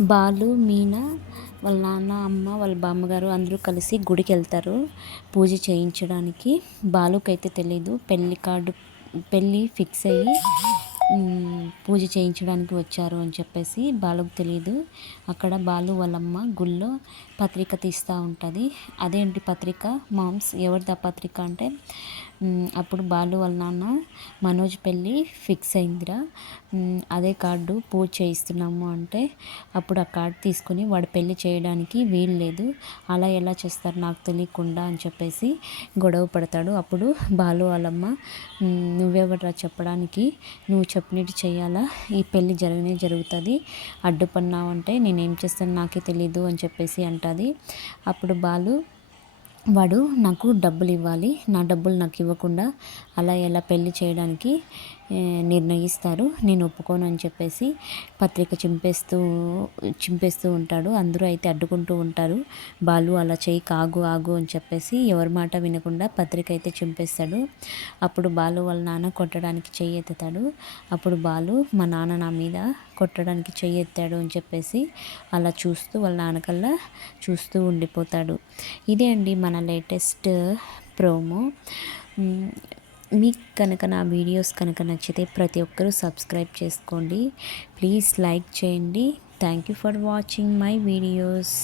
బాలు, మీనా, వాళ్ళ నాన్న, అమ్మ, వాళ్ళ బామ్మగారు అందరూ కలిసి గుడికి వెళ్తారు పూజ చేయించడానికి. బాలుకైతే తెలీదు పెళ్ళి ఫిక్స్ అయ్యి పూజ చేయించడానికి వచ్చారు అని చెప్పేసి బాలుకు తెలీదు. అక్కడ బాలు వాళ్ళమ్మ గుళ్ళో పత్రిక తీస్తూ ఉంటుంది. అదేంటి పత్రిక మామ్స్ ఎవరిదా పత్రిక అంటే అప్పుడు బాలు వాళ్ళ నాన్న మనోజ్ పెళ్ళి ఫిక్స్ అయిందిరా, అదే కార్డు పూజ చేయిస్తున్నాము అంటే అప్పుడు ఆ కార్డు తీసుకొని వాడు పెళ్ళి చేయడానికి వీలు లేదు, అలా ఎలా చేస్తారు నాకు తెలియకుండా అని చెప్పేసి గొడవ పడతాడు. అప్పుడు బాలు వాళ్ళమ్మ నువ్వెవడరా చెప్పడానికి, నువ్వు చెప్పినట్టు చేయాలా, ఈ పెళ్ళి జరగనే జరుగుతుంది, అడ్డుపన్నావంటే నేనేం చేస్తాను నాకే తెలీదు అని చెప్పేసి అంటుంది. అప్పుడు వాడు నాకు డబ్బులు ఇవ్వాలి, నా డబ్బులు నాకు ఇవ్వకుండా అలా ఎలా పెళ్ళి చేయడానికి నిర్ణయిస్తారు, నేను ఒప్పుకోను అని చెప్పేసి పత్రిక చింపేస్తూ ఉంటాడు. అందరూ అయితే అడ్డుకుంటూ ఉంటారు. బాలు అలా చేయి ఆగు ఆగు అని చెప్పేసి ఎవరి మాట వినకుండా పత్రిక అయితే చింపేస్తాడు. అప్పుడు బాలు వాళ్ళ నాన్న కొట్టడానికి చెయ్యి ఎత్తుతాడు. అప్పుడు బాలు మా నాన్న నా మీద కొట్టడానికి చెయ్యి ఎత్తాడు అని చెప్పేసి అలా చూస్తూ వాళ్ళ నాన్నకల్లా చూస్తూ ఉండిపోతాడు. ఇదే అండి మన లేటెస్ట్ ప్రోమో. మీకు కనుక నా వీడియోస్ కనుక నచ్చితే ప్రతి ఒక్కరూ సబ్స్క్రైబ్ చేసుకోండి, ప్లీజ్ లైక్ చేయండి. Thank you for watching my videos.